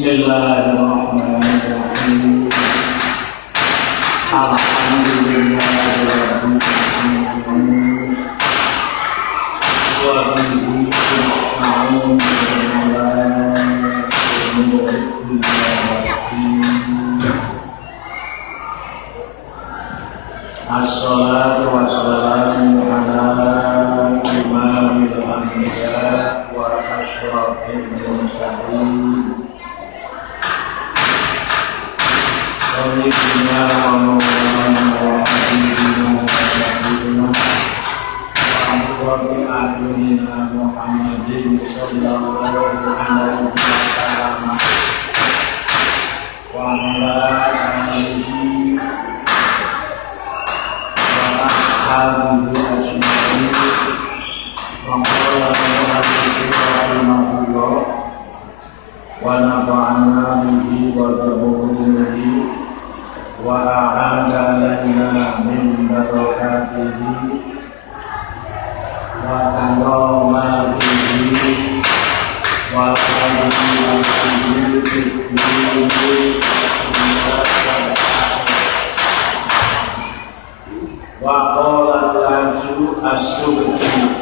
Bismillahirrahmanirrahim. Alhamdulillahirabbil alamin. Wa bihi nasta'in ala umuri dunya. Assalatu wassalamu ala imamil anbiya wa asyrafil mursalin. Sayyidina wa maulana wa habibina wa syafi'ina wa qurrati a'yunina Muhammadin sallallahu alaihi wasallam wa ala alihi wa ashabihi ajma'in. Wa qala rahimahullah wa nafa'ana bihi wa bihi wa a'adana min barakatihi wa karamatihi wa qadimatihi fid-dini wa qala laju as-subki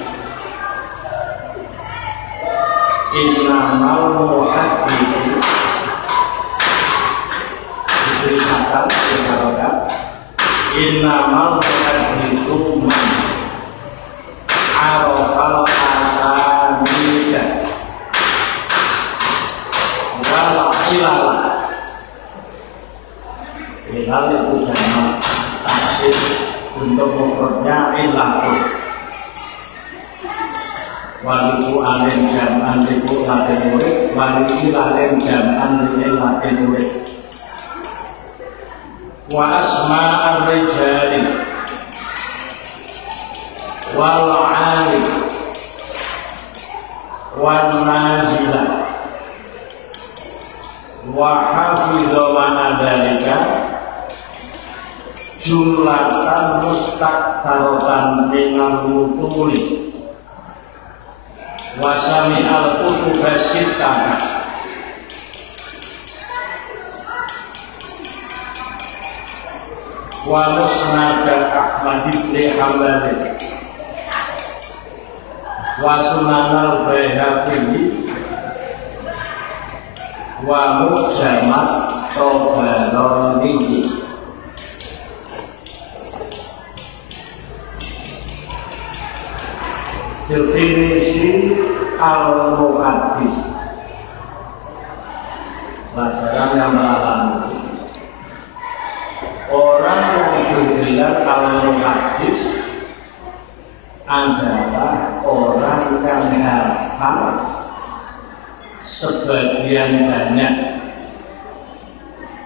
innamal muhaddithu innamal muhaddithu man arafal asanida wal ilal. Ilal itu jamak taksir, untuk mufradnya ilatu. Waliku alim jam'an liku latin murid, waliki alim jam'an liku murid. Wa asma ar-rijali wal 'ali wan nazila wa hafidha ma'adalika jumlatan mustaktsaratan minal mutuli wa sami'al kutuba sittah wa musnad Ahmad ibn Hanbal wa sunan al-Baihaqi wa mujammat Tabarani. Definisi al-muhaddis, pelajaran yang lalu. Orang yang bergelar al-muhaddis adalah orang yang hafal sebagian banyak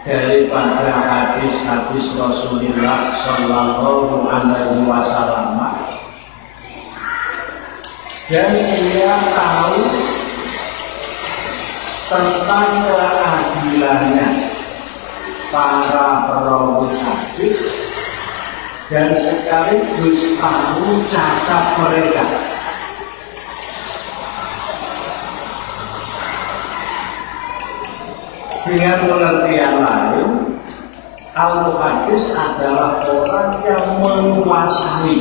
daripada hadis-hadis Rasulullah Sallallahu Alaihi Wasallam, dan dia tahu tentang keadilannya para perawi hadis dan sekaligus tahu cacat mereka. Dengan pengertian lain, al-muhaddis adalah orang yang menguasai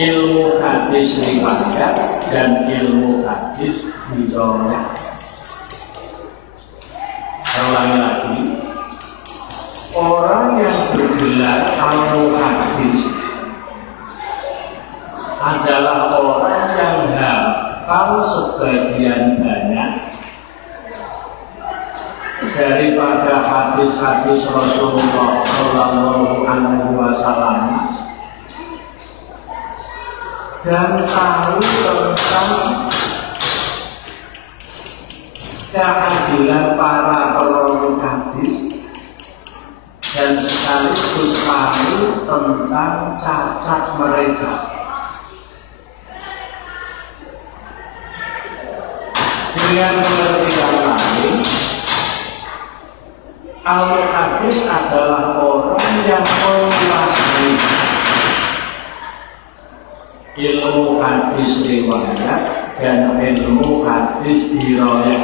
ilmu hadis riwayat dan ilmu hadis riwayat. Ulangi lagi, orang yang bergelar al-muhaddis adalah orang yang hafal sebagian banyak daripada hadis-hadis Rasulullah Sallallahu Alaihi Wasallam dan tahu tentang keadilan para perawi hadis dan sekaligus tahu tentang cacat mereka. Dengan pengertian lain, al-muhaddis adalah orang yang menguasai ilmu hadis riwayat dan ilmu hadis riwayat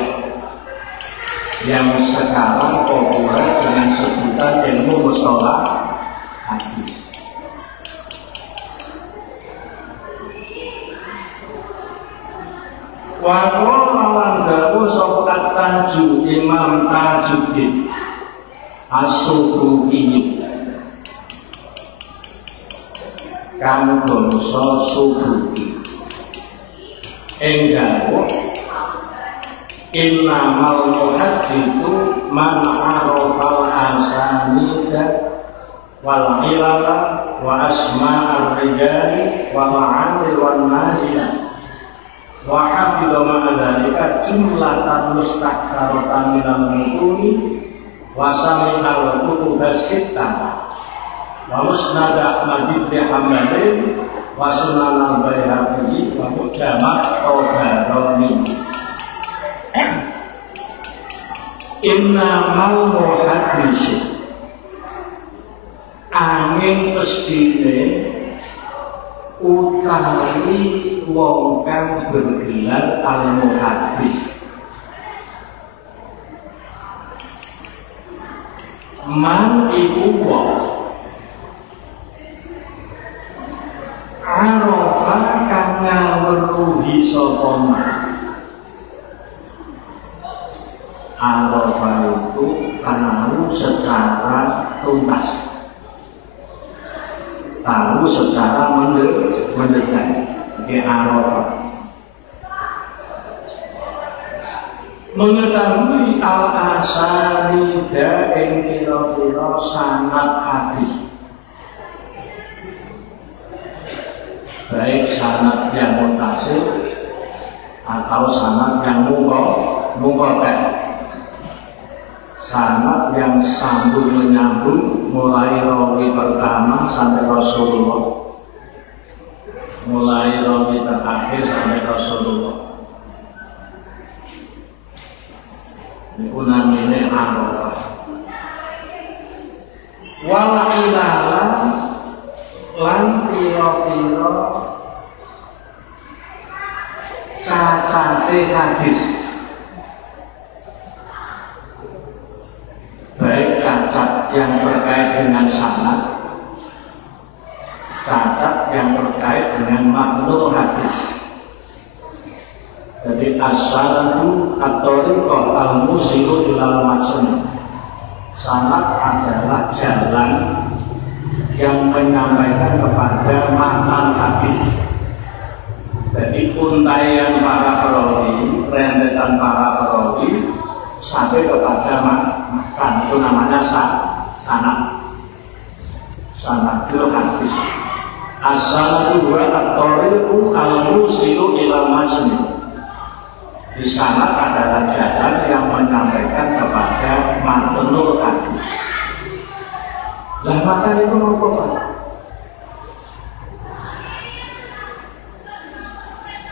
yang sekarang populer dengan sebutan ilmu mustalah hadis. Wa qala dawu sapa Taju Imam Tajuddin As-Subuki kang bangsa Subuki enggawo innamal muhadditsu man arafal asanida wal ilala wa asma'ar rijali wa ma'anil wan nazila wa hafidha ma'adzalika jumlatan mustaksaratan minal mutuni wa sami'al kutubas sittah wa musnad Ahmad bin Hanbal wa sunan al-Baihaqi wa mujama' Tabarani. Innamal muhaddis angin mestine utawi wong kang bergelar al-muhaddis man iku wong arafa kang ngawruhi sapa man. Arafa itu tahu secara tuntas, tahu secara mendekat. Di arafa mengetahui al-asanida ing pira-pira sanad hadis, baik sanad yang mutasil atau sanad yang munqati, sanad yang sambung menyambung mulai rawi pertama sampai Rasulullah, mulai rawi terakhir sampai Rasulullah. Itu namanya arafah. Wal ilala lan pira-pira cacate hadis, baik cacat yang terkait dengan sanad, cacat yang terkait dengan makna hadis. Jadi as-sanadu at-thariqah al-musilu ilal matn. Sanad adalah jalan yang menyampaikan kepada makna hadis. Jadi untaian para perawi, rentetan para perawi sampai kepada makan, itu namanya sanad. Sanad itu hadis. As-sanadu wa at-thariqu al-musilu ilal matn. Di sana adalah jalan yang menyampaikan kepada matnul hadis. Lah matan itu mau apa?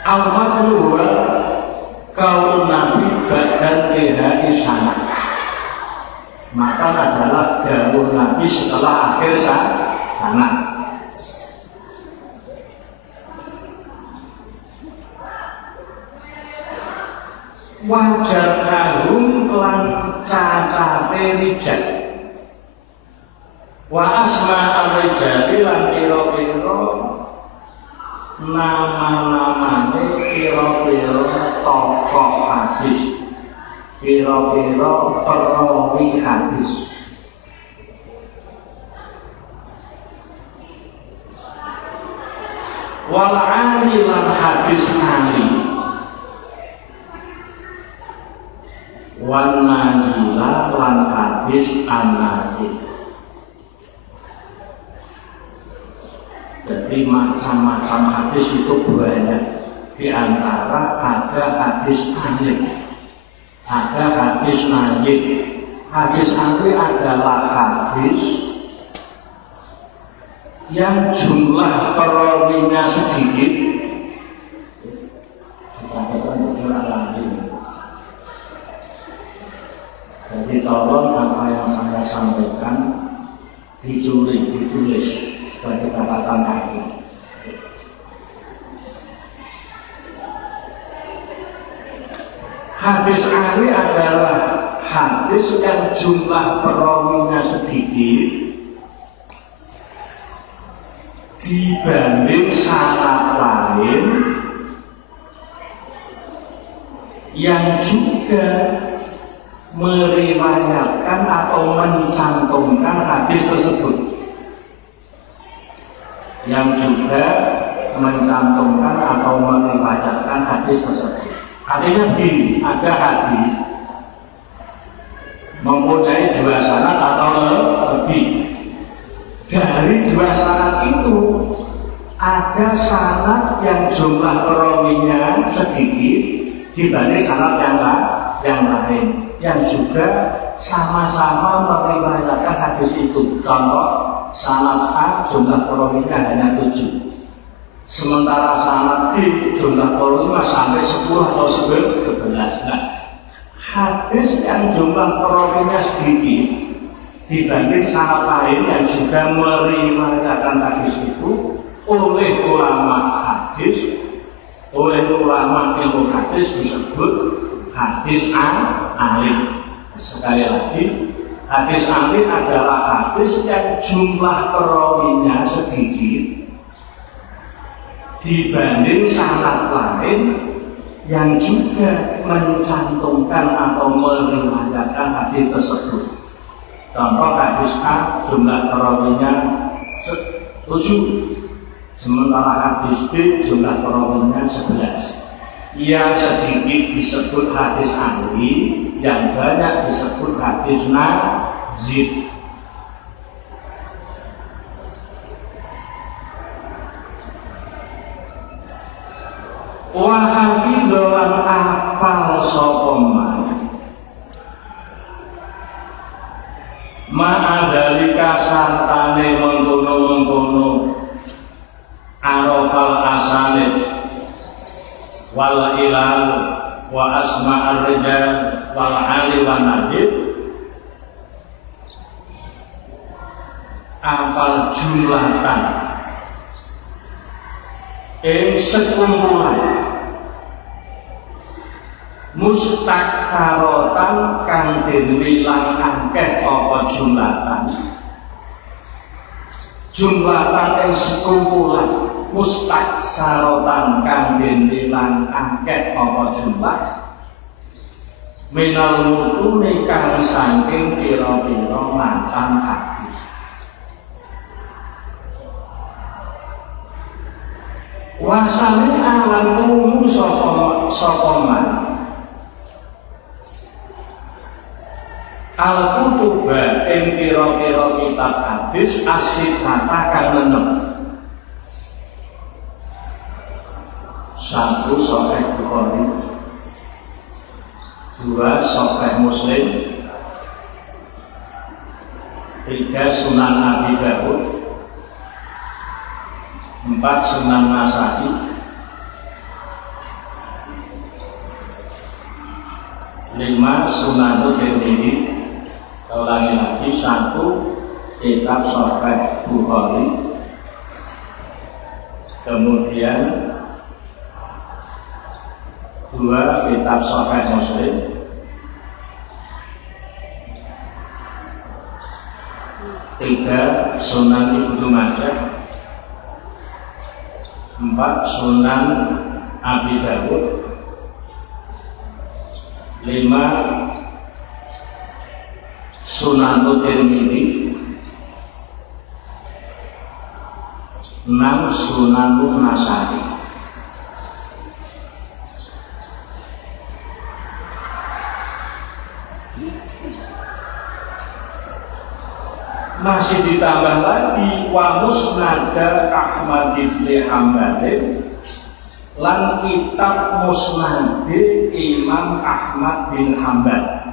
Al-matnu wa kaum nabi badan kira sanad. Matan adalah dawuh nabi setelah akhir sanad. Wajahahum lan cacate rijal wa asma ar-rijali lan pira-pira nama-namane pira-pira tokoh hadis, pira-pira perawi hadis. Wal ali lan hadis ali, wan najila lan hadis an-najil. Jadi macam-macam hadis itu banyak. Di antara ada hadis anil, ada hadis najil. Hadis anil adalah hadis yang jumlah perawinya sedikit. Jadi tolong apa yang saya sampaikan ditulis sebagai catatan kaki. Hadis Ali adalah hadis yang jumlah perawinya sedikit dibanding sanad lain yang juga meriwayatkan atau mencantumkan hadis tersebut, yang juga mencantumkan atau meriwayatkan hadis tersebut. Artinya ada hadis mempunyai 2 sanad atau lebih. Dari 2 sanad itu ada sanad yang jumlah perawinya sedikit dibanding sanad yang lain, yang juga sama-sama meriwayatkan hadis itu. Contoh, sanad A jumlah perawinya hanya 7, sementara sanad B jumlah perawinya sampai 10 atau 11. Nah, hadis yang jumlah perawinya sedikit dibanding sanad lain yang juga meriwayatkan hadis itu oleh ulama hadis, oleh ulama ilmu hadis disebut hadis Ali. Sekali lagi, hadis Ali adalah hadis yang jumlah perawinya sedikit dibanding sanad lain yang juga mencantumkan atau meriwayatkan hadis tersebut. Contoh, hadis A jumlah perawinya 7, sementara hadis B jumlah perawinya 11. Yang sedikit disebut hadis Ali, yang banyak disebut hadis nazif. Wa hafidholan apal sapa man ma'adhalika santane mengkono-mengkono arafal asanid wal ilal wa asma'ar rijal wal ali wa nadib, apal jumlatan sekumpulan mustaksarotan kang den wilang akeh apa jumlatan sekumpulan mustaksarotan kang den wilang akeh apa jumlah minal mutune kang saking pira-pira matan hadis. Wasane alam umum sapa man al-kutuba ing pira-pira kitab hadis asifata kang nenem. 1 Sahih Bukhari, 2 Sahih Muslim, 3 Sunan Abi Dawud, 4 Sunan Nasa'i, 5 Sunan Tirmidzi. Ulangi lagi, 1 kitab Sahih Bukhari, kemudian 2 kitab Sahih Muslim, 3 Sunan Ibnu Majah, 4 Sunan Abi Dawud, 5 Sunan Tirmidzi, 6 Sunan Nasa'i. Masih ditambah lagi wa musnad Ahmad bin Hanbal lan kitab musnad Imam Ahmad bin Hanbal.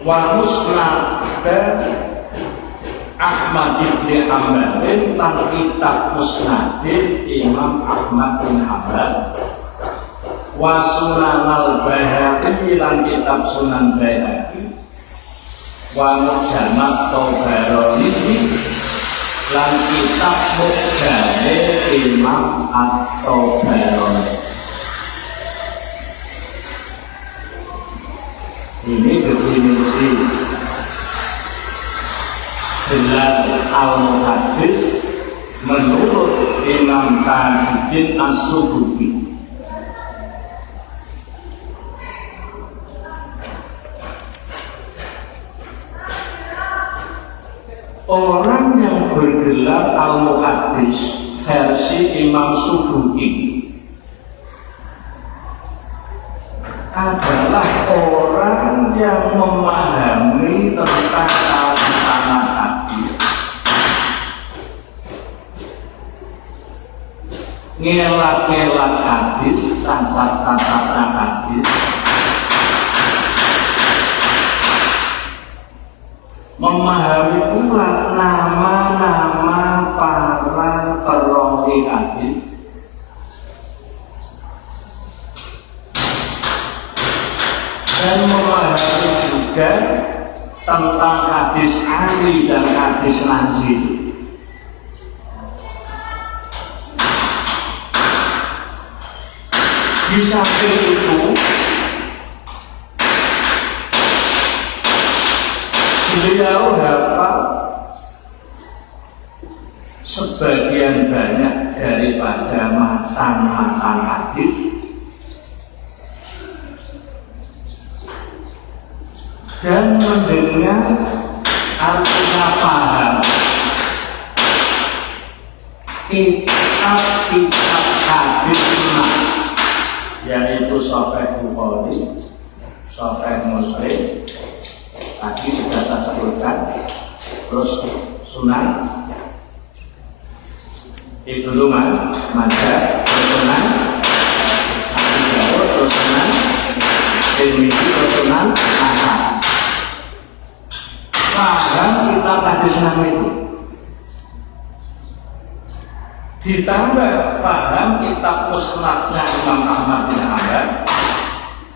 Wa musnad Ahmad bin Hanbal lan kitab musnad Imam Ahmad bin Hanbal. Wa Sunan al-Baihaqi lan kitab Sunan Baihaqi. Wa Mujammat Tabarani lan kitab Mughjane Imam At-Tabarani. Ini definisi gelar al-muhaddits menurut Imam Tajuddin As-Subki. Orang yang bergelar al-muhaddits versi Imam Subki adalah orang yang memahami tentang al-Quran hadis, ngelak-ngelak hadis, tata-tata hadis, memahami pula nama-nama para perawi hadis, dan memahami juga tentang hadis ahli dan hadis nazil. Di samping itu, beliau hafal sebagian banyak daripada matan-matan hadis, dan mendengar artinya paham kitab-kitab hadis sunnah, yaitu Sahih Bukhari, Sahih Muslim, tadi sudah saya sebutkan, terus Sunan Ibnu Majah, terus Sunan Abu Dawud, terus Sunan Tirmidzi, terus Sunan Ahmad. Paham kitab hadis sunnah itu, ditambah paham kitab musnadnya Imam Ahmad bin Hanbal,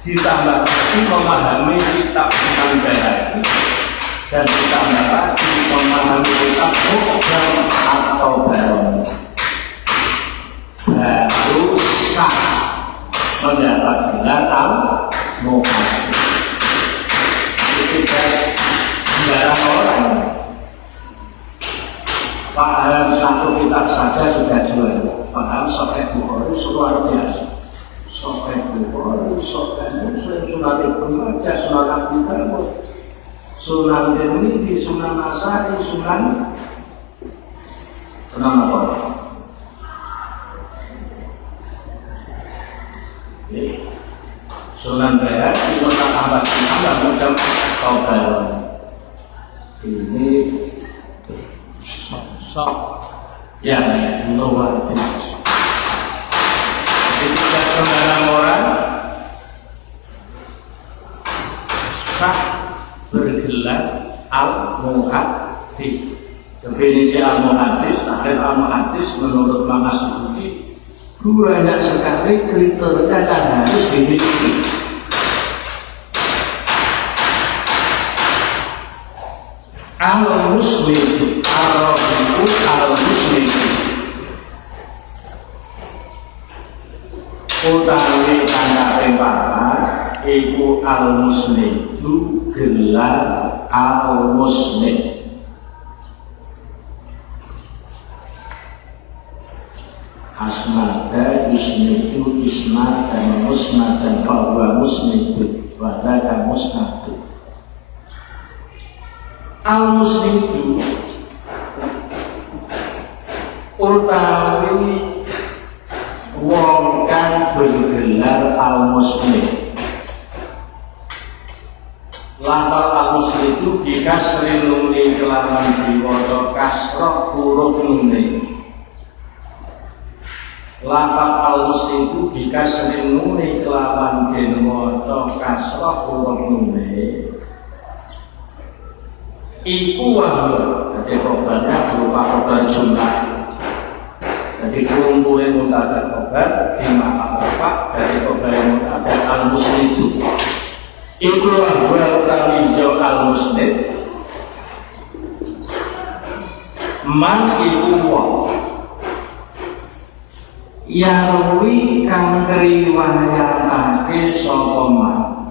ditambah lagi memahami kitab Imam Baihaqi, dan ditambah lagi memahami kitab Mughjam At-Tabarani, baru sah mendapat gelar al-muhaddits. Itu sembarang orang paham satu kitab saja sudah jual. Paham Sahih Bukhari luar biasa. Sahih Bukhari, Sahih Muslim, Sunan Ibnu Majah, Sunan Abu Dawud, Sunan Tirmidzi, Sunan Nasa'i, Sunan apa? Sunan Baihaqi, Sunan Ahmad bin Hanbal, Mughjam At-Tabarani. Ini sosok yang luar biasa. Tidak sembarang orang sah bergelar al-muhaddits. Definisi al-muhaddits, akhir al-muhaddits menurut Imam Subki, banyak sekali kriteria yang harus dimiliki. Al-muslim, al-rabi'u, al-muslim, utawi tanda papat iku al-muslim, itu gelar al-muslim. Asnada isnidu isnad dan musnad dan bahwa musnidu wadaka musnadu. Al-musnidu utawi wong kang bergelar al-muslim. Lafal al-muslim itu dikasri nuni kelawan diwaca kasrah huruf nuni. Lafal al-muslim itu dikasri nuni kelawan diwaca kasrah huruf nuni. Iku wahwa, jadi khobarnya berupa khobar jumlah. Jadi kumpulin mutadat khobar dimakan apa dari khobar mutadat al-muslim itu. Iku wahwa utawi al-muslim Man iku wong yarwi kang riwayatake sapa man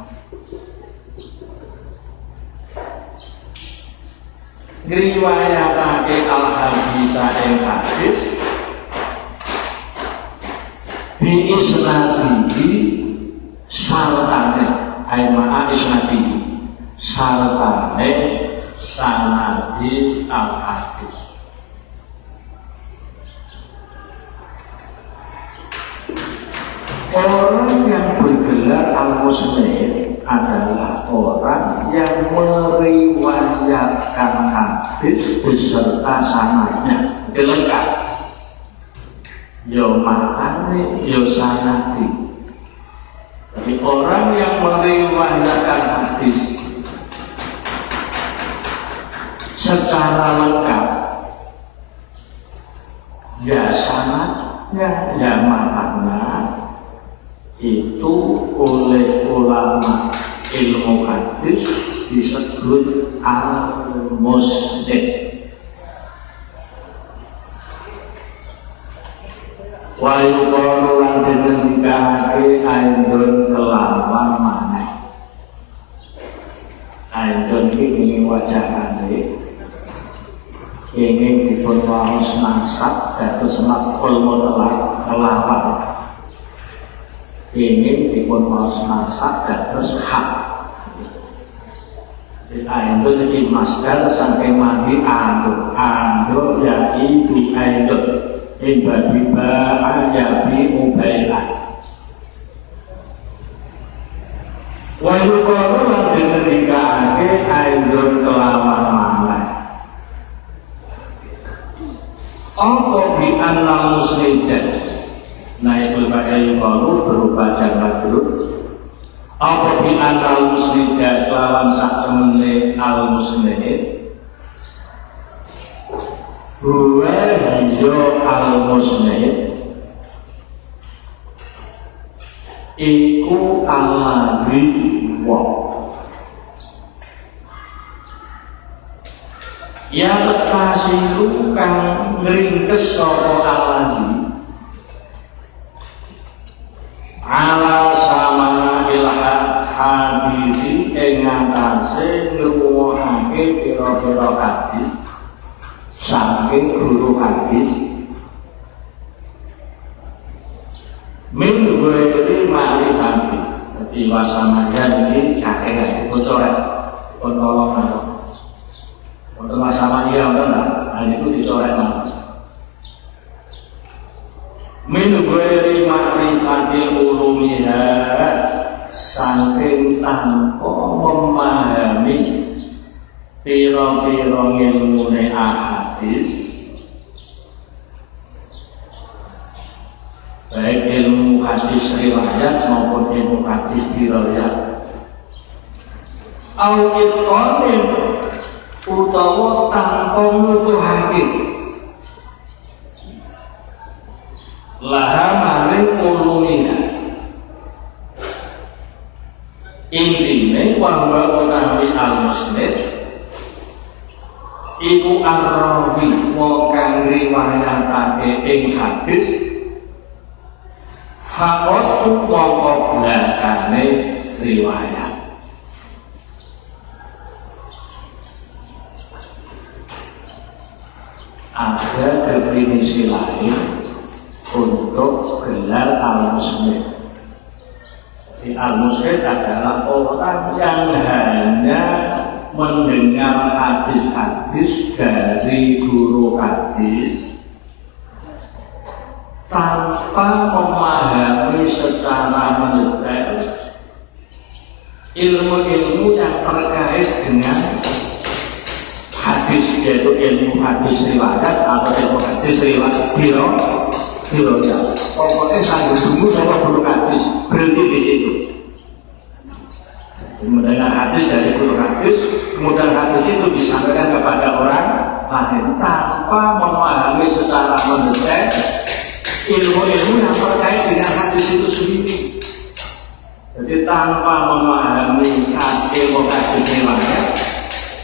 riwayatake al-hadisa ing hadis bi isnadihi sartane ayma isnadihi sartane sanadis al-hadis. Orang yang bergelar al-musnid adalah orang yang meriwayatkan hadis beserta sanadnya lengkap. Yo matane, yo sanadi. Jadi orang yang meriwayatkan hadis secara lengkap, ya sanadnya, ya matanya, itu oleh ulama ilmu hadis disebut al-musnid. Wa yuqalu lan dinendikake aindun kelawan maneh. Aindun iki wajahane ingin dipun waos nasab dados maf'ul mutlaq kelawan ingin dipun waos nasab dados hak. Aindun iki masdar saking mandi anduk anduk ya ibu aindun Iba-iba ayabi ubailah. Wa yuqalu lan dinendikake aindun kelawan maneh. Apa bi anna musliman. Naibul fa'il yuqalu berupa jar majrur. Apa bi anna musliman kelawan sak temene al muslimin. Huwa hiyo al-musnid iku alladhi wa ya tasiru kang ngringkes sapa alladhi ala sama ilaha hadisi ing atase ngruwuhake pira-pira hadis saking guru hadis min ghairi ma'rifati. Dadi wasamanya ini kakek kasih bocor ya penolongan untuk wasamanya benar hal itu dicoret min ghairi ma'rifati ulumiha saking tanpa memahami piro-piro ngilmune hadis baik ilmu hadis riwayat maupun ilmu hadis riwayat al-itqanin utawa tanpa nutuhake laha maring ulumina intine wahwa utawi al-musnid iku ar-rawi wong kang riwayatake ing hadis faqat mongko blakane riwayat. Ada definisi lain untuk gelar al-musnid. Di al-musnid adalah orang yang hanya mendengar hadis-hadis dari guru hadis tanpa memahami secara mendetail ilmu-ilmu yang terkait dengan hadis, yaitu ilmu hadis riwayat atau ilmu hadis riwayat riwayat. Pokoknya saya tunggu sama guru hadis berhenti di situ. Mendengar hadis dari guru hadis, kemudian hadis itu disampaikan kepada orang lain tanpa memahami secara mendetail ilmu-ilmu yang terkait dengan hadis itu sendiri. Jadi tanpa memahami ilmu hadis riwayat,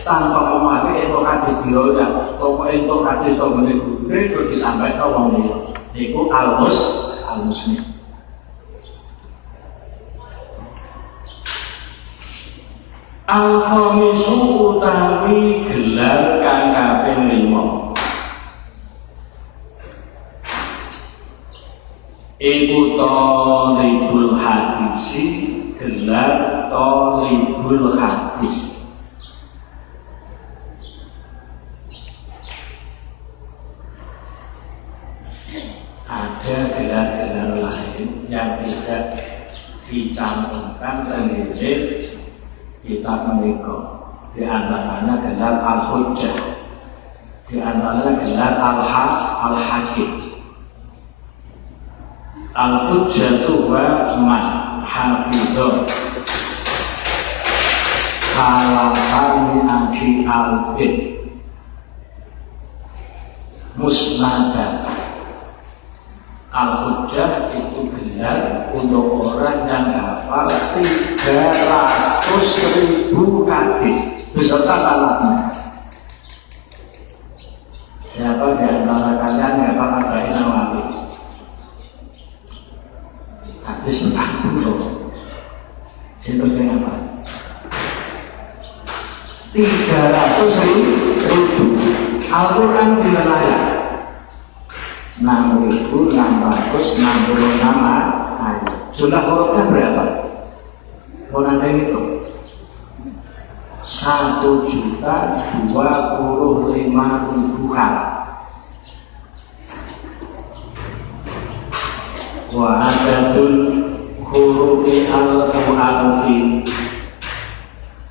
tanpa memahami itu hadis dia pokoknya itu hadis itu menegurnya itu disampaikan orang dia itu al-muslim. Al-khamisu utawi gelar kang kaping 5 iku talibul hadisi, gelar talibul hadis. Ada gelar-gelar lain yang tidak dicantumkan dalam kitab menika. Di antaranya gelar al-hujjah, di antaranya gelar al-hakim. Al-hujjatu wa man hafidhah salafani anti alfid musnadat. Al-hujjah itu gelar untuk orang yang hafal 300.000 hadis beserta sanadnya. Siapa di antara kalian yang hafal Arba'in Nawawi? Hadis 40. Itu saya apa? 300.000. Al-Quran di wilayah 6.666 ayat. Jumlah hurufnya berapa? Orang yang itu 1.025.000 huruf. Wa adadul hurufi al-mu'alfi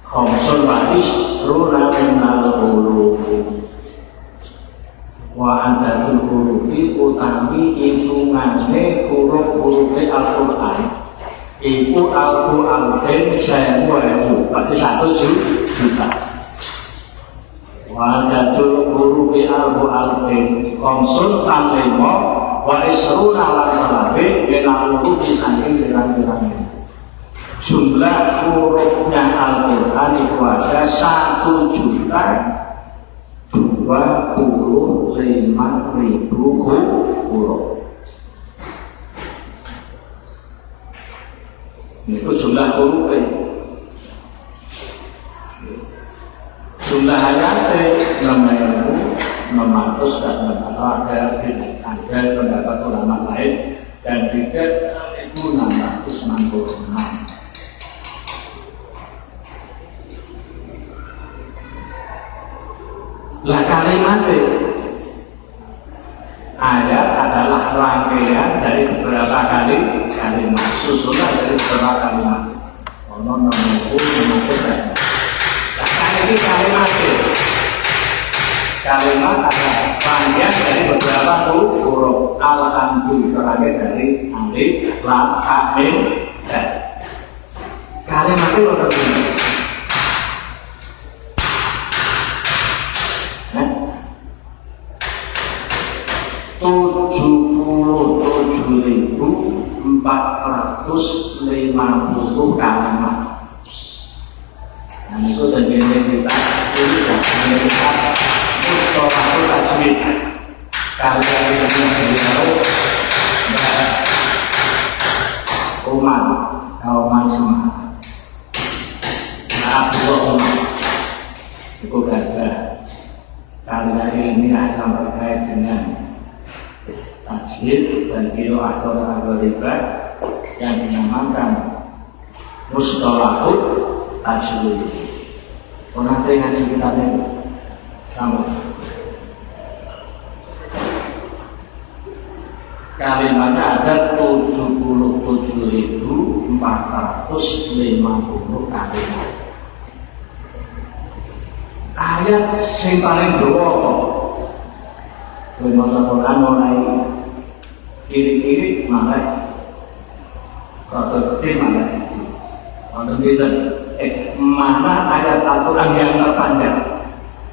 khamsun wa isruna minal hurufi. Wa adadul hurufi utami hitungane huruf-hurufi Al-Quran iku alfu alfin 1000, berarti 1 juta. Wa adadul hurufi alfu alfin khamsun tamlimo wa isruna lan salabe yenang hurufi saking pirang-pirang. Jumlah hurufnya Al-Quran itu ada 1.025.000 huruf. Itu jumlah hurufnya. Jumlah ayatnya 6.600 dan ada pendapat ulama lain dan tidak itu 666. Lah kalimat ayat adalah rangkaian dari beberapa kalimat, susunan dari beberapa kalimat. Ono nomor dan nah ini kalimat adalah rangkaian dari beberapa huruf. Alhamdulillah terakhir dari alif, lam, ha, mim, dan kalimat itu begini. 77.450 kalimat. Nah itu dan kita ini dan kita Mustalahul Tajwid. Kalian yang tahu Umar, Kauman semua. Abdullah Umar itu kata kalian ilmiah yang terkait dengan tajwid dan qiraah atau algoritma yang dinamakan Mustalahul Tajwid. Orang teringat kita ini sama. Kalimatnya ada 77.450 kalimat. Ayat yang paling berapa? Quran mulai kiri-kiri mana? Kalau kiri mana? Kalau tidak, mana ayat Al-Quran yang terpanjang?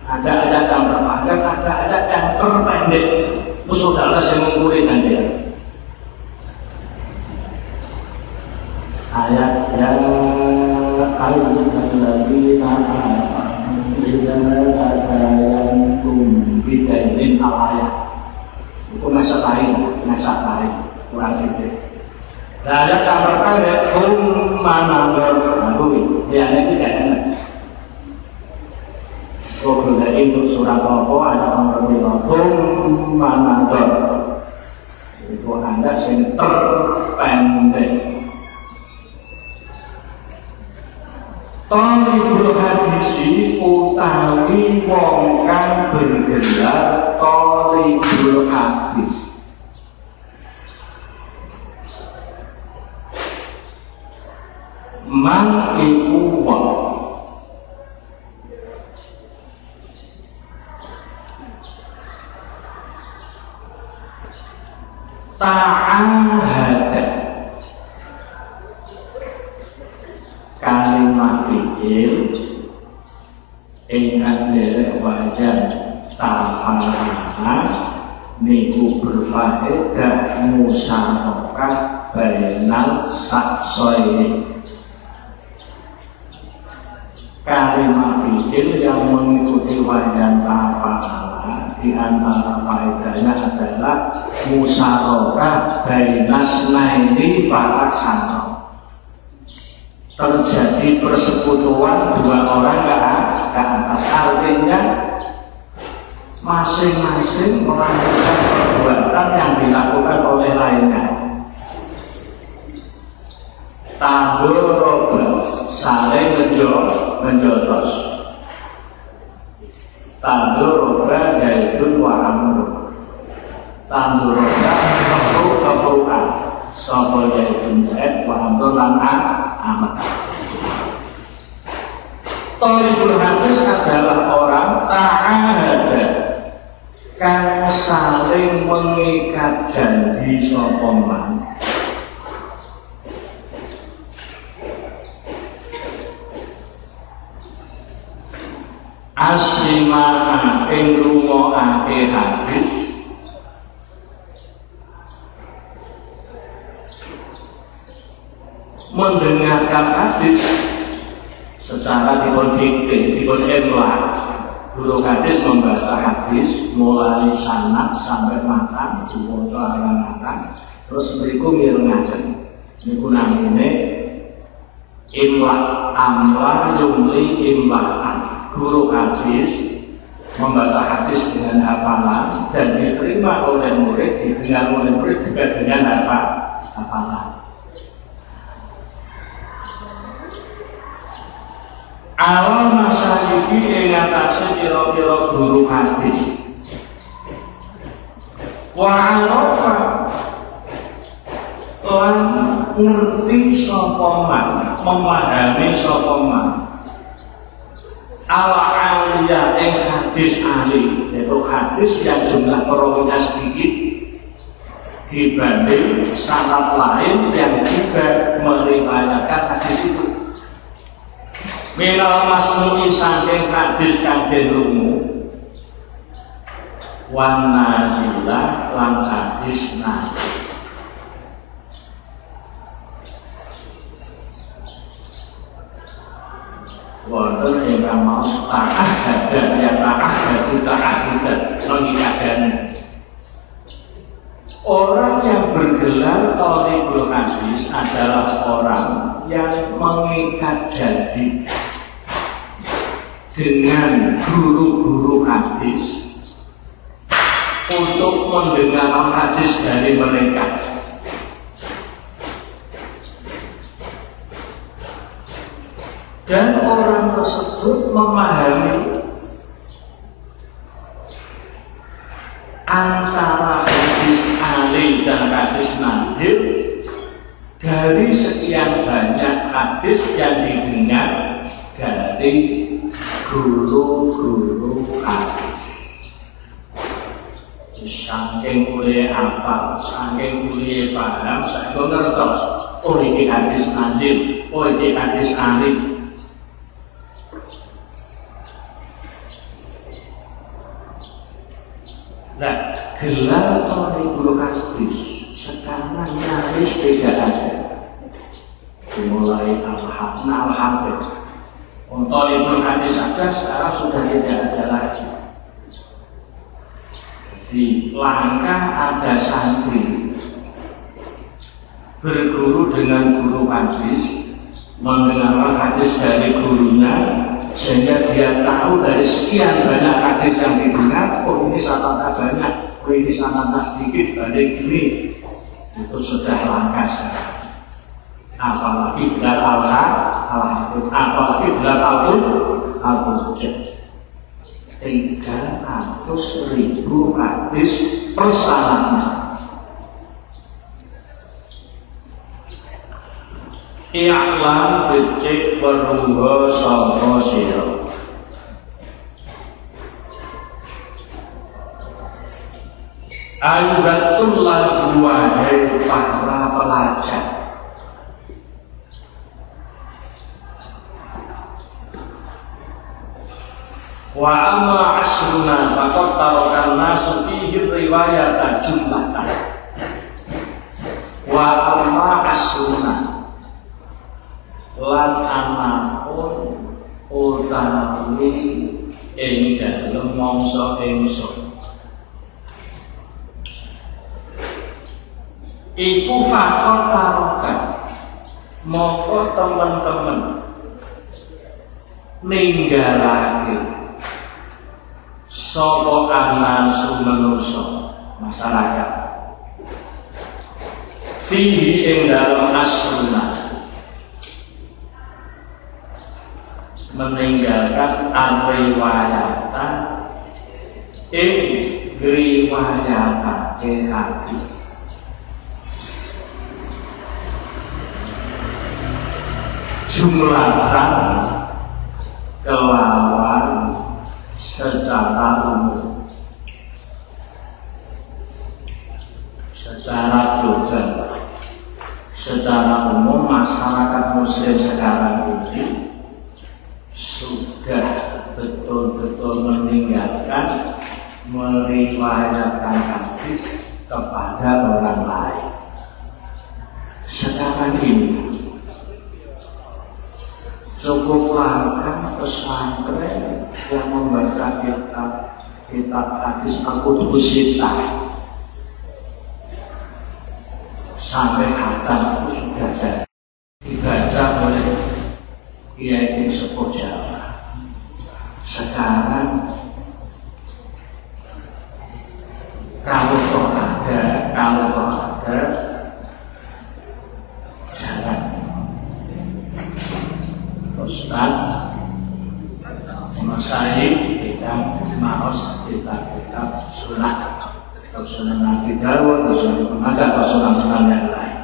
Ada ayat yang terpanjang, ada ayat yang terpendek. Musuh Allah yang mengumpulkan dia. Ayat yang ayat lagi ngesatai kurang sedikit. Nah, ada tambahkan ya summa nador. Aku ya ini tidak enak. Kalau dari untuk surat apa ada nomor lima summa nador. Itu Anda yang terpendek. Talibul hadisi utawi wong kang bergelar talibul hadis. Man iku wong ta'ahada kalimah fikir ingkang derek wajan tafa'ala niku berfaedah musyarakah bainal saksoini. Kalimah fikir yang mengikuti wajan tafa'ala di antara faedahnya adalah musyarakah bainas naini fa'aksana, terjadi persekutuan dua orang ke atas. Artinya masing-masing melakukan perbuatan yang dilakukan oleh lainnya. Taburobah saling menjotos. Taburobah jaitun wa amru. Taburobah keprukan. Sopo jaitun jait wa amru lan amat. Talibul hadis adalah orang ta'ahada kang saling mengikat janji sapa man. Asima ing rungoake hadis mendengarkan hadis secara dipun imla. Guru hadis membaca hadis mulai sanad sampai matan dibaca aran-aran terus mriku mirengaken. Niku namine imla, amla jumli imlaan. Guru hadis membaca hadis dengan hafalan dan diterima oleh murid, didengar oleh murid juga dengan hafalan. Awal masyayikhi ing atase pira-pira guru hadis. Wa arafa lan ngerti sapa man, memahami sapa man. Al-aliyah ing hadis ahli, yaitu hadis yang jumlah perawinya sedikit dibanding sanad lain yang juga meriwayatkan hadis itu. Minal masnu'i saking hadis kang den rungu wan nazilah lan hadis nazil. Wonten ingkang maos ta'ahada ya ta'ahada logikane. Orang yang bergelar talibul hadis adalah orang yang mengikat janji dengan guru-guru hadis untuk mendengar hadis dari mereka. Dan orang tersebut memahami antara hadis ahli dan hadis nazil dari sekian banyak hadis yang didengar dari guru-guru hadis. Saking kuliah apa, saking kuliah paham, saya ngertos. Oh ini hadis nazil, oh ini hadis ahli. Nah, gelar talibul hadis sekarang nyaris tidak ada. Dimulai al-hafidh. Talibul hadis saja sekarang sudah tidak ada lagi. Di langkah ada santri berguru dengan guru hadis, mendengar hadis dari gurunya, sehingga dia tahu dari sekian banyak hadis yang didengar, oh ini sangatnya banyak, oh ini sangatnya sedikit, balik ini, itu sudah langkah sekali. Apalagi benar al-hadis, apalagi benar al-hadis. 300.000 hadis persalahannya. I'lam becik weruha sapa sira. Ayuhatul wahai para pelajar. Wa amma asruna faqad tarakan nasu fihi riwayata jumlatan. Wa amma asruna lan anapun utawi ing dalem mangsa ingsun iku faqad tarakan moko temen-temen ninggalake sapa anasu manusa masyarakat fihi ing dalem asruna meninggalkan riwayatan ing riwayatake hadis jumlatan kelawan secara umum, secara global, secara umum masyarakat muslim sekarang ini sudah betul-betul meninggalkan meriwayatkan hadis kepada orang lain. Sekarang ini cukup langka pesantren yang membaca kitab hadis al-Qutbus Sittah sampai khatam itu sudah ada dibaca oleh kiai sepuh Jawa. Sekarang kalau kok ada jalan Ustaz Masyayikh kita maos kitab-kitab sunnah atau sunnah Nabi Dawud atau sunnah yang lain.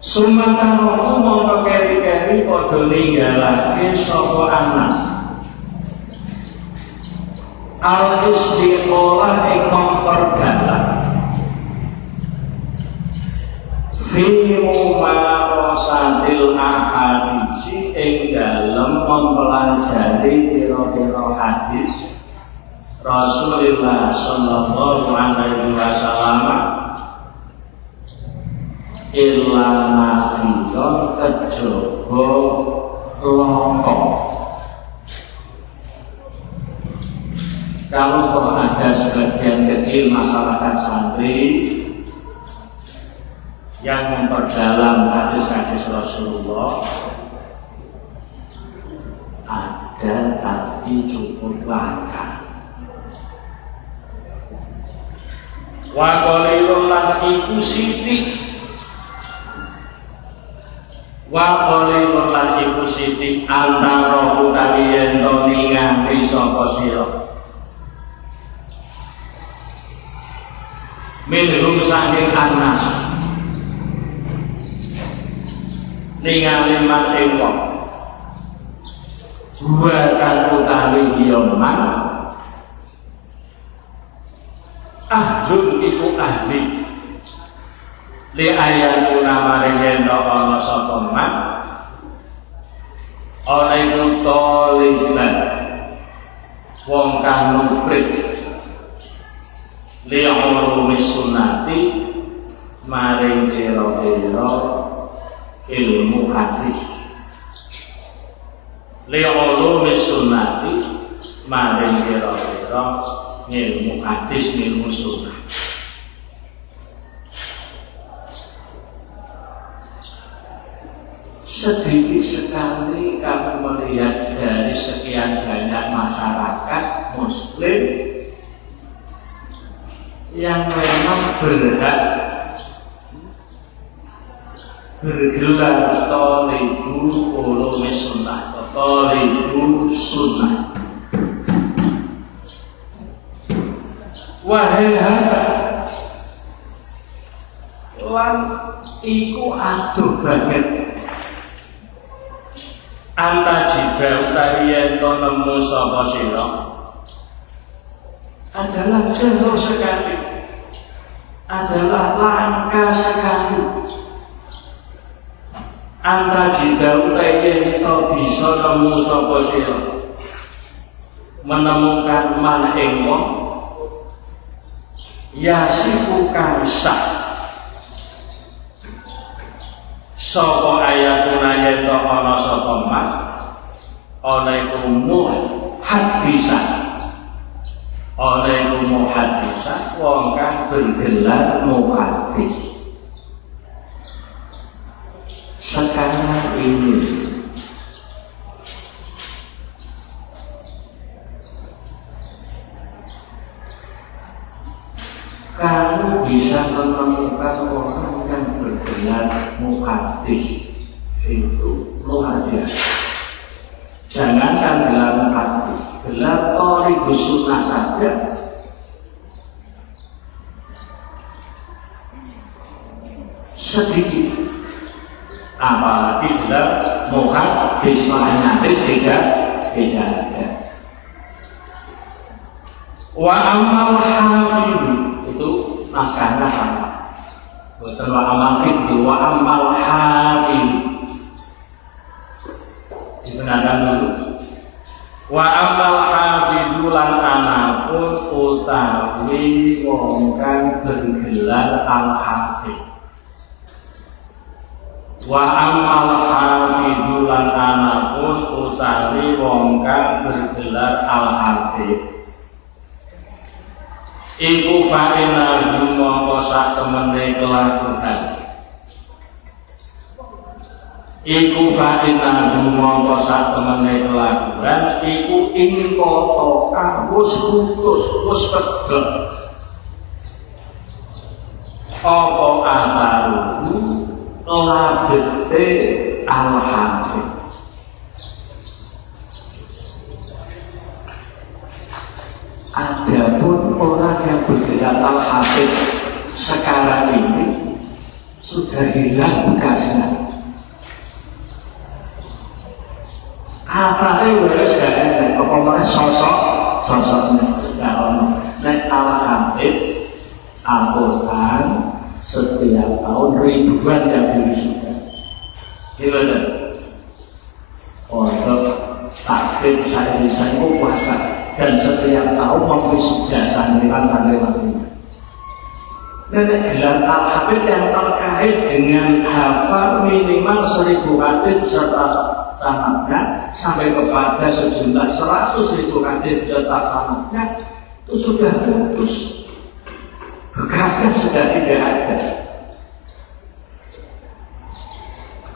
Sumatera mau keri-keri padha ninggalake sapa anak al-istiqolah ing memperdalam fi mumarosatil ahadisi ing dalem mempelajari pira-pira hadis Rasulullah sallallahu alaihi wasallam illa nabiyun kejaba longkong. Kalau ada sebagian kecil masyarakat santri yang memperdalam hadis-hadis Rasulullah, ada tapi cukup langka. Wa qalilun lan iku sithik, wa qalilun lan iku sithik antara utawi yen to ningali sapa sira minhum saking anas ningali man ing wong buatan utawi yoman ahlun iku ahli li ayatu namare yen ana sapa man ana iku toliban wong kang nufrit li ulumi sunnati maring pira-pira ilmu hadis li ulumi sunnati maring pira-pira ilmu hadis, ilmu sunnah. Sedikit sekali kami melihat dari sekian banyak masyarakat Muslim yang memang berhak bergelar Thalibul Ulumi Sunnah atau Thalibul Sunnah. Wahai hamba, lan iku aduh banget anta jika utawi yen to nemu sapa sira adalah jauh sekali, adalah langka sekali. Anta jika utawi yen to bisa nemu sapa sira menemukan man ing wong yasiku kang sah sapa ayatuna yen to ana sapa man ana iku muhaddisan ana iku muhaddisan wong kang bergelar muhaddis. Sekarang ini kamu bisa menemukan orang yang bergelar muhaddis, itu luar biasa. Jangankan gelar muhaddis, gelar Thalibus Sunnah saja sedikit, apalagi gelar muhaddis mahaddis tidak ada. Wa amal hafidh itu naskahnya sama. Betul, wa amal hafidh wa amal hafidh dibenarkan dulu. Wa amal hafidh lan anapun utawi wong kang bergelar al hafidh. Wa amal hafidh lan anapun utawi wong kang bergelar al hafidh iku fa'ina mongko sak temene kelakuan. Iku fa'ina mongko sak temene kelakuan iku ing kota kang wis putus, wis pedhot. Apa asaru labete al-hafidh. Adapun orang yang bergelar al-hafidh sekarang ini sudah hilang bekasnya. Asalnya wes gak ada, pokoknya sosoknya sudah ono. Nek al-hafidh Al-Quran setiap tahun ribuan yang diwisuda. Gimana? Untuk takbir saya kuasa. Dan setiap tahun memwisuda santriwan-santriwan ini. Nenek gelar al-hafidh yang terkait dengan hafal minimal 1000 hadits serta sanadnya sampai kepada sejumlah 100.000 hadits serta sanadnya itu sudah putus, bekasnya sudah tidak ada.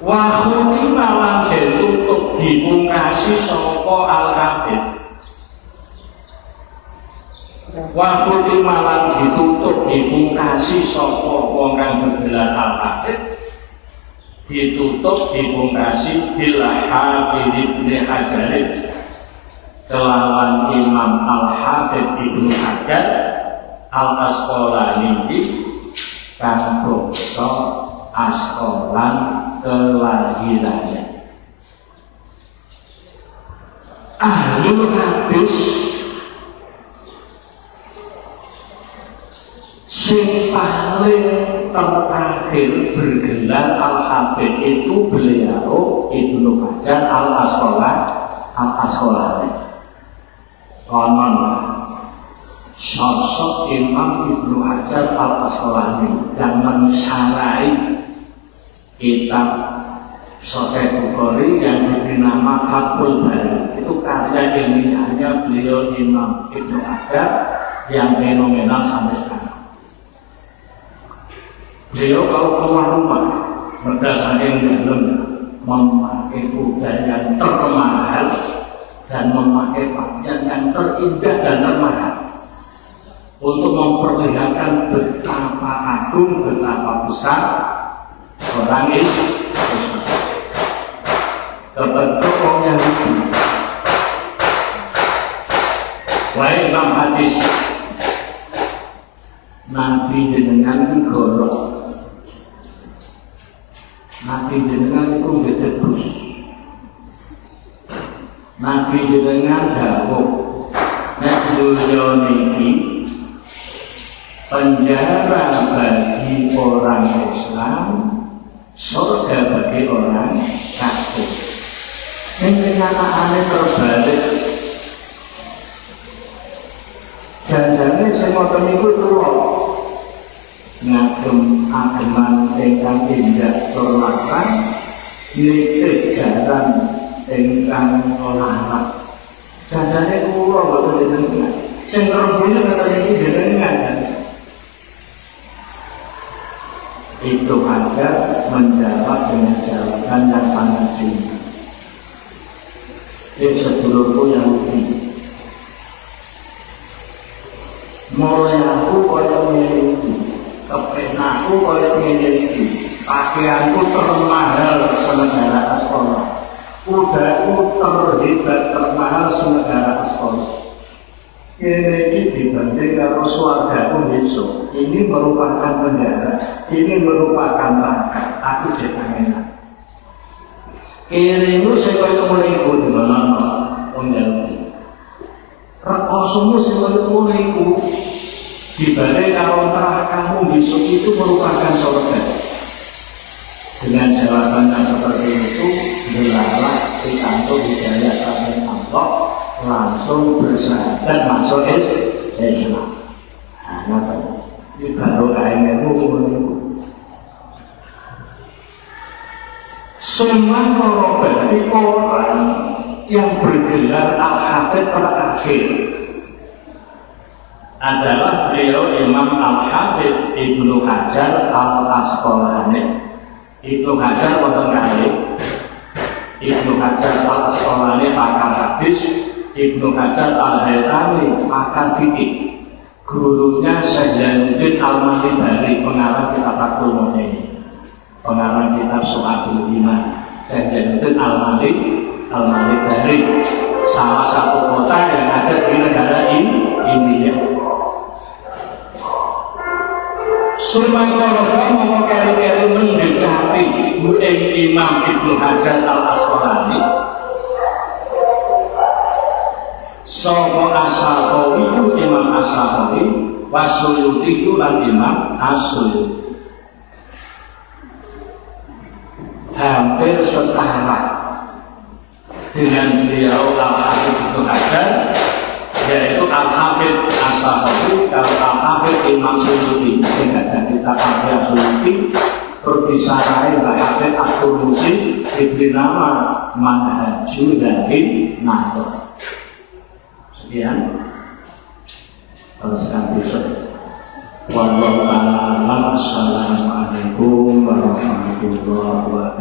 Wahudi malam ditutup dipungkasi sapa al-hafidh. Waktu malam ditutup dipungkasi sapa wong kang bergelar al-hafidh ditutup dipungkasi bil Hafidh Ibnu Hajar kelawan Imam al-Hafidh Ibnu Hajar al-Asqalani kang bangsa Asqalan kelahirannya. Ahlul hadis sing paling terakhir bergelar al-hafidh itu beliau Ibnu Hajar al-Asqalani. Konon sosok Imam Ibnu Hajar al-Asqalani yang mensarai kitab Sahih Bukhari yang diberi nama Fathul Bari. Itu karya ilmiahnya beliau Imam Ibnu Hajar yang fenomenal sampai sekarang. Beliau kalau keluar rumah berdasarkan dalam memakai kuda yang termahal dan memakai pakaian yang terindah dan termahal untuk memperlihatkan betapa agung, betapa besar orang Islam. Kebentuk orang yang itu. Baik dalam hadis Nabi jenengan itu golok, Nabi jenengan itu gedebus, Nabi jenengan dawuh nek dunya niki penjara bagi orang Islam, surga bagi orang kafir. Ini kenyataannya terbalik. Jangan-jangan saya mau temui itu loh. Ngagem ageman ingkang indah terlaksana, nitih jalan ingkang larang. Jangan-jangan kula boten jenengan. Sing rembune kata iki jenengan. Itu aja menjawab dengan jawaban yang sangat tinggi. Sedulurku yang ini, mulai aku kaya ngene, kepenaku kaya ngene iki, pakaianku termahal senegara sekolah, kudaku terhebat termahal senegara sekolah. Ini dibanding kalau swargaku besok, ini merupakan penjara, ini merupakan neraka. Aku jadi enak. Kirimu saya kaya mulaiku di mana onel. Rekosumu saya kaya mulaiku dibanding kalau nerakamu besok itu merupakan surga. Dengan jawabannya seperti itu, belalah dikantuk hidayah sampai Allah, langsung bersahadat masuk Islam. Nah, ini baru kayaknya mulaiku. Semua berarti orang yang bergelar Al-Hafidh terakhir adalah beliau Imam Al-Hafidh Ibnu Hajar Al-Asqalani. Ibnu Hajar wonten kalih, Ibnu Hajar Al-Asqalani pakar hadis, Ibnu Hajar Al-Haytami pakar fikih. Gurunya Syekh Jainuddin Al-Mahdari, pengarang kitab Fathul Mu'in, pengarang kitab Su'abul Iman. Syekh Jainuddin Al-Mahdari, salah satu kota yang ada di negara India. Sumangkara mau kali-kali mendekati Imam Ibnu Hajar Al-Asqalani. Sopo As-Sakhawi itu Imam As-Sakhawi, Wasuyuti itu lan Imam As-Suyuti. Hampir setara dengan beliau Al-Hafidh Ibnu Hajar, yaitu Al-Hafidh As-Sakhawi, kalau Al-Hafidh Imam Suyuti, sehingga ada kitab Al-Hafidh Suyuti, terus disarai Al-Hafidh As-Suyuti, diberi nama Manhajul dari Nahdlatul. Sekian, teruskan besok. Wallahu a'lam. Assalamualaikum warahmatullahi wabarakatuh.